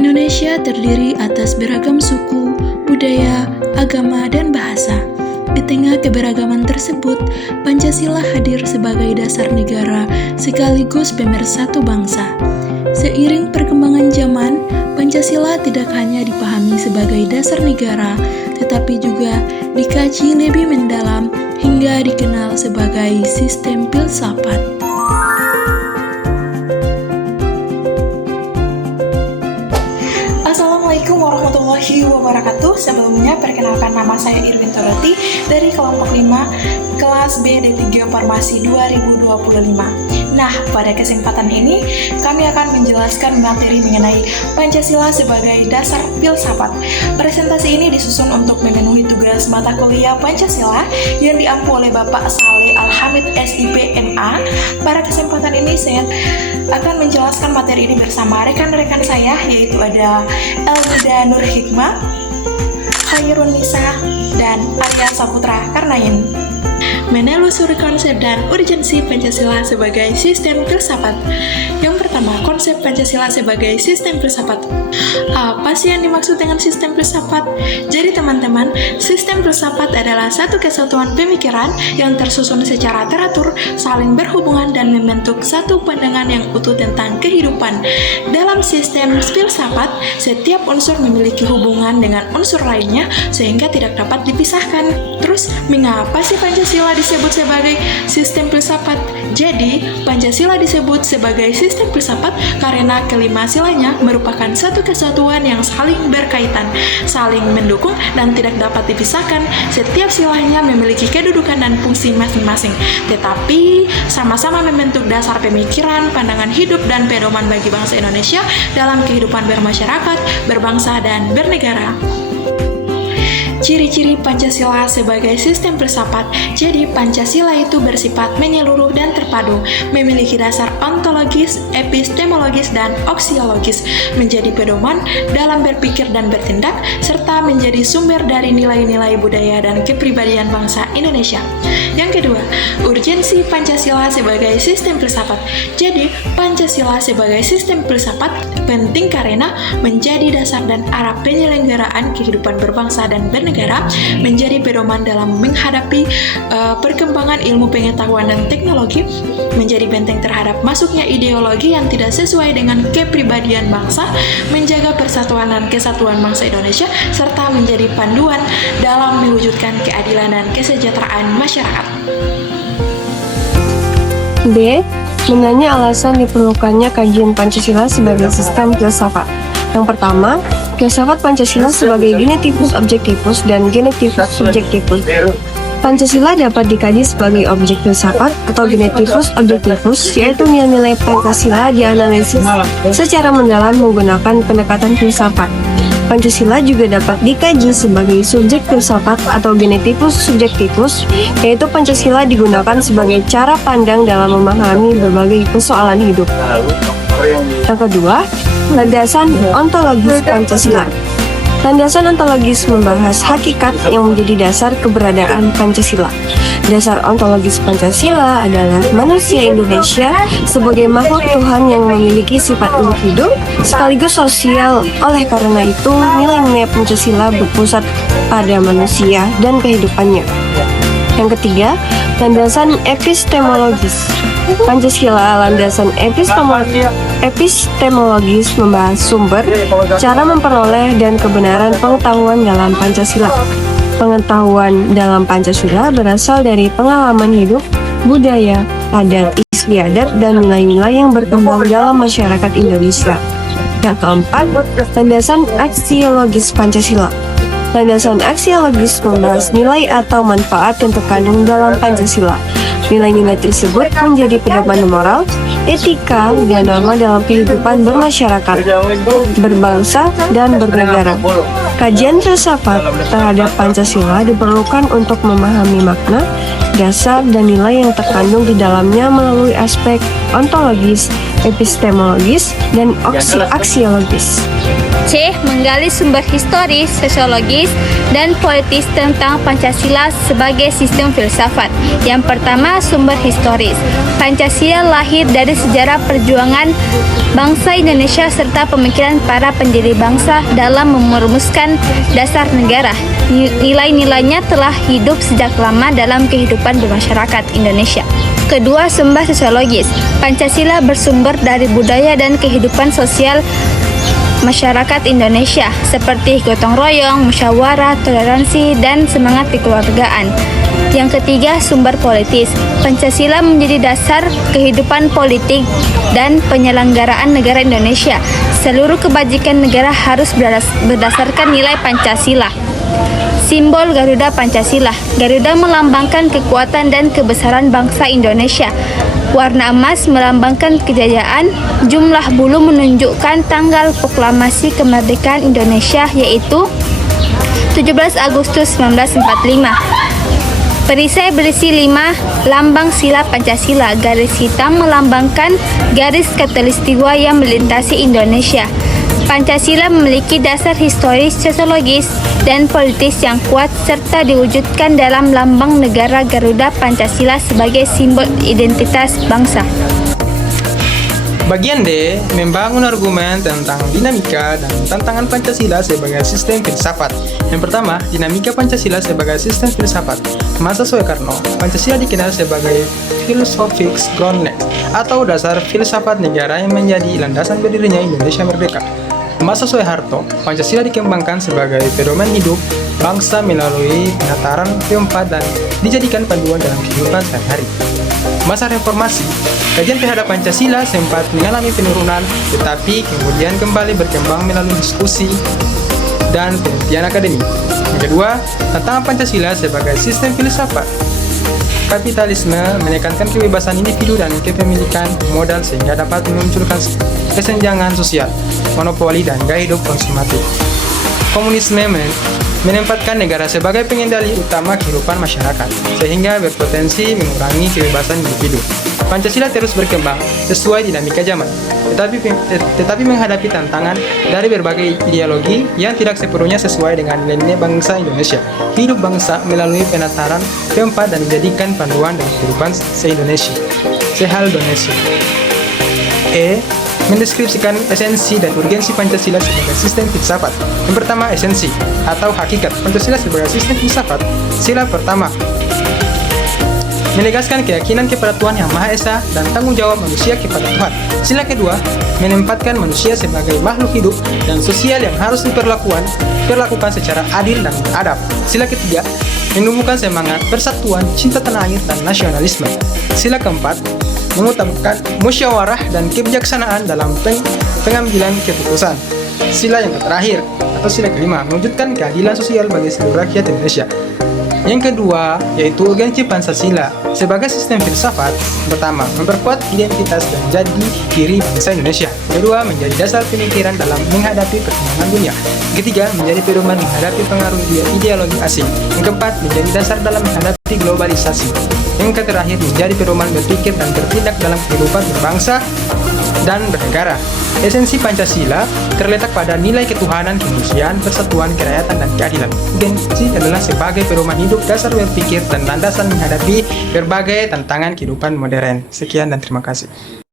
Indonesia terdiri atas beragam suku, budaya, agama, dan bahasa. Di tengah keberagaman tersebut, Pancasila hadir sebagai dasar negara sekaligus pemersatu bangsa. Seiring perkembangan zaman, Pancasila tidak hanya dipahami sebagai dasar negara, tetapi juga dikaji lebih mendalam hingga dikenal sebagai sistem filsafat. Assalamualaikum warahmatullahi wabarakatuh. Sebelumnya perkenalkan, nama saya Irwin Toroti dari kelompok 5 kelas B D3 Farmasi 2025. Nah, pada kesempatan ini kami akan menjelaskan materi mengenai Pancasila sebagai dasar filsafat. Presentasi ini disusun untuk memenuhi tugas mata kuliah Pancasila yang diampu oleh Bapak Saleh Alhamid SIP MA. Pada kesempatan ini saya akan menjelaskan materi ini bersama rekan-rekan saya, yaitu ada Elmida Nur Hikmah, Khairun Nisa, dan Arya Saputra Karnain. Menelusuri konsep dan urgensi Pancasila sebagai sistem filsafat. Yang pertama, konsep Pancasila sebagai sistem filsafat. Apa sih yang dimaksud dengan sistem filsafat? Jadi teman-teman, sistem filsafat adalah satu kesatuan pemikiran yang tersusun secara teratur, saling berhubungan dan membentuk satu pandangan yang utuh tentang kehidupan. Dalam sistem filsafat, setiap unsur memiliki hubungan dengan unsur lainnya sehingga tidak dapat dipisahkan. Terus, mengapa sih Pancasila disebut sebagai sistem filsafat? Jadi, Pancasila disebut sebagai sistem filsafat karena kelima silanya merupakan satu kesatuan yang saling berkaitan, saling mendukung, dan tidak dapat dipisahkan. Setiap silanya memiliki kedudukan dan fungsi masing-masing, tetapi sama-sama membentuk dasar pemikiran, pandangan hidup, dan pedoman bagi bangsa Indonesia dalam kehidupan bermasyarakat, berbangsa, dan bernegara. Ciri-ciri Pancasila sebagai sistem filsafat. Jadi, Pancasila itu bersifat menyeluruh dan terpadu, memiliki dasar ontologis, epistemologis, dan aksiologis, menjadi pedoman dalam berpikir dan bertindak, serta menjadi sumber dari nilai-nilai budaya dan kepribadian bangsa Indonesia. Yang kedua, urgensi Pancasila sebagai sistem filsafat. Jadi, Pancasila sebagai sistem filsafat penting karena menjadi dasar dan arah penyelenggaraan kehidupan berbangsa dan bernegara, menjadi pedoman dalam menghadapi perkembangan ilmu pengetahuan dan teknologi, menjadi benteng terhadap masuknya ideologi yang tidak sesuai dengan kepribadian bangsa, menjaga persatuan dan kesatuan bangsa Indonesia, serta menjadi panduan dalam mewujudkan keadilan dan kesejahteraan masyarakat. B. Menanya alasan diperlukannya kajian Pancasila sebagai sistem filsafat. Yang pertama, filsafat Pancasila sebagai genetivus objektivus dan genetivus subjektivus. Pancasila dapat dikaji sebagai objek filsafat atau genetivus objektivus, yaitu nilai-nilai Pancasila dianalisis secara mendalam menggunakan pendekatan filsafat. Pancasila juga dapat dikaji sebagai subjek filsafat atau genetivus subjektivus, yaitu Pancasila digunakan sebagai cara pandang dalam memahami berbagai persoalan hidup. Yang kedua, landasan ontologis Pancasila. Landasan ontologis membahas hakikat yang menjadi dasar keberadaan Pancasila. Dasar ontologis Pancasila adalah manusia Indonesia sebagai makhluk Tuhan yang memiliki sifat individu sekaligus sosial. Oleh karena itu, nilai-nilai Pancasila berpusat pada manusia dan kehidupannya. Yang ketiga, landasan epistemologis. Pancasila landasan epistemologis membahas sumber, cara memperoleh dan kebenaran pengetahuan dalam Pancasila. Pengetahuan dalam Pancasila berasal dari pengalaman hidup, budaya, adat istiadat, dan nilai-nilai yang berkembang dalam masyarakat Indonesia. Yang keempat, landasan aksiologis Pancasila. Landasan aksiologis membahas nilai atau manfaat yang terkandung dalam Pancasila. Nilai-nilai tersebut menjadi pedoman moral, etika, dan norma dalam kehidupan bermasyarakat, berbangsa, dan bernegara. Kajian filsafat terhadap Pancasila diperlukan untuk memahami makna, dasar, dan nilai yang terkandung di dalamnya melalui aspek ontologis, epistemologis, dan aksiologis. C. Menggali sumber historis, sosiologis, dan politis tentang Pancasila sebagai sistem filsafat. Yang pertama, sumber historis. Pancasila lahir dari sejarah perjuangan bangsa Indonesia serta pemikiran para pendiri bangsa dalam merumuskan dasar negara. Nilai-nilainya telah hidup sejak lama dalam kehidupan bermasyarakat Indonesia. Kedua, sumber sosiologis. Pancasila bersumber dari budaya dan kehidupan sosial masyarakat Indonesia seperti gotong royong, musyawarah, toleransi, dan semangat kekeluargaan. Yang ketiga, sumber politis. Pancasila menjadi dasar kehidupan politik dan penyelenggaraan negara Indonesia. Seluruh kebajikan negara harus berdasarkan nilai Pancasila. Simbol Garuda Pancasila. Garuda melambangkan kekuatan dan kebesaran bangsa Indonesia. Warna emas melambangkan kejayaan, jumlah bulu menunjukkan tanggal proklamasi kemerdekaan Indonesia yaitu 17 Agustus 1945. Perisai berisi 5 lambang sila Pancasila. Garis hitam melambangkan garis khatulistiwa yang melintasi Indonesia. Pancasila memiliki dasar historis, sosiologis, dan politis yang kuat serta diwujudkan dalam lambang negara Garuda Pancasila sebagai simbol identitas bangsa. Bagian D, membangun argumen tentang dinamika dan tantangan Pancasila sebagai sistem filsafat. Yang pertama, dinamika Pancasila sebagai sistem filsafat. Masa Soekarno, Pancasila dikenal sebagai philosophic groundnet atau dasar filsafat negara yang menjadi landasan berdirinya Indonesia merdeka. Masa Soeharto, Pancasila dikembangkan sebagai pedoman hidup bangsa melalui penataran keempat dan dijadikan panduan dalam kehidupan sehari-hari. Masa Reformasi, kajian terhadap Pancasila sempat mengalami penurunan, tetapi kemudian kembali berkembang melalui diskusi dan penelitian akademik. Yang kedua, tantangan Pancasila sebagai sistem filsafat. Kapitalisme menekankan kebebasan individu dan kepemilikan modal sehingga dapat memunculkan kesenjangan sosial, monopoli, dan gaya hidup konsumatif. Komunisme menempatkan negara sebagai pengendali utama kehidupan masyarakat, sehingga berpotensi mengurangi kebebasan individu. Pancasila terus berkembang sesuai dinamika zaman, tetapi menghadapi tantangan dari berbagai ideologi yang tidak sepenuhnya sesuai dengan nilai-nilai bangsa Indonesia. Hidup bangsa melalui penataran keempat dan dijadikan panduan dalam kehidupan se-Indonesia. Se-Indonesia. E. Mendeskripsikan esensi dan urgensi Pancasila sebagai sistem filsafat. Yang pertama, esensi atau hakikat Pancasila sebagai sistem filsafat. Sila pertama, menegaskan keyakinan kepada Tuhan Yang Maha Esa dan tanggung jawab manusia kepada Tuhan. Sila kedua, menempatkan manusia sebagai makhluk hidup dan sosial yang harus diperlakukan secara adil dan beradab. Sila ketiga, menumbuhkan semangat persatuan, cinta tanah air, dan nasionalisme. Sila keempat, mengutamakan musyawarah dan kebijaksanaan dalam pengambilan keputusan. Sila yang terakhir atau sila kelima, mewujudkan keadilan sosial bagi seluruh rakyat Indonesia. Yang kedua, yaitu urgensi Pancasila sebagai sistem filsafat. Pertama, memperkuat identitas dan jati diri bangsa Indonesia. Kedua, menjadi dasar pemikiran dalam menghadapi perkembangan dunia. Ketiga, menjadi pedoman menghadapi pengaruh ideologi asing. Yang keempat, menjadi dasar dalam menghadapi globalisasi. Yang terakhir, menjadi pedoman berpikir dan bertindak dalam kehidupan berbangsa dan bernegara. Esensi Pancasila terletak pada nilai ketuhanan, kemanusiaan, persatuan, kerakyatan, dan keadilan. Urgensi adalah sebagai pedoman hidup, dasar berpikir, dan landasan menghadapi berbagai tantangan kehidupan modern. Sekian dan terima kasih.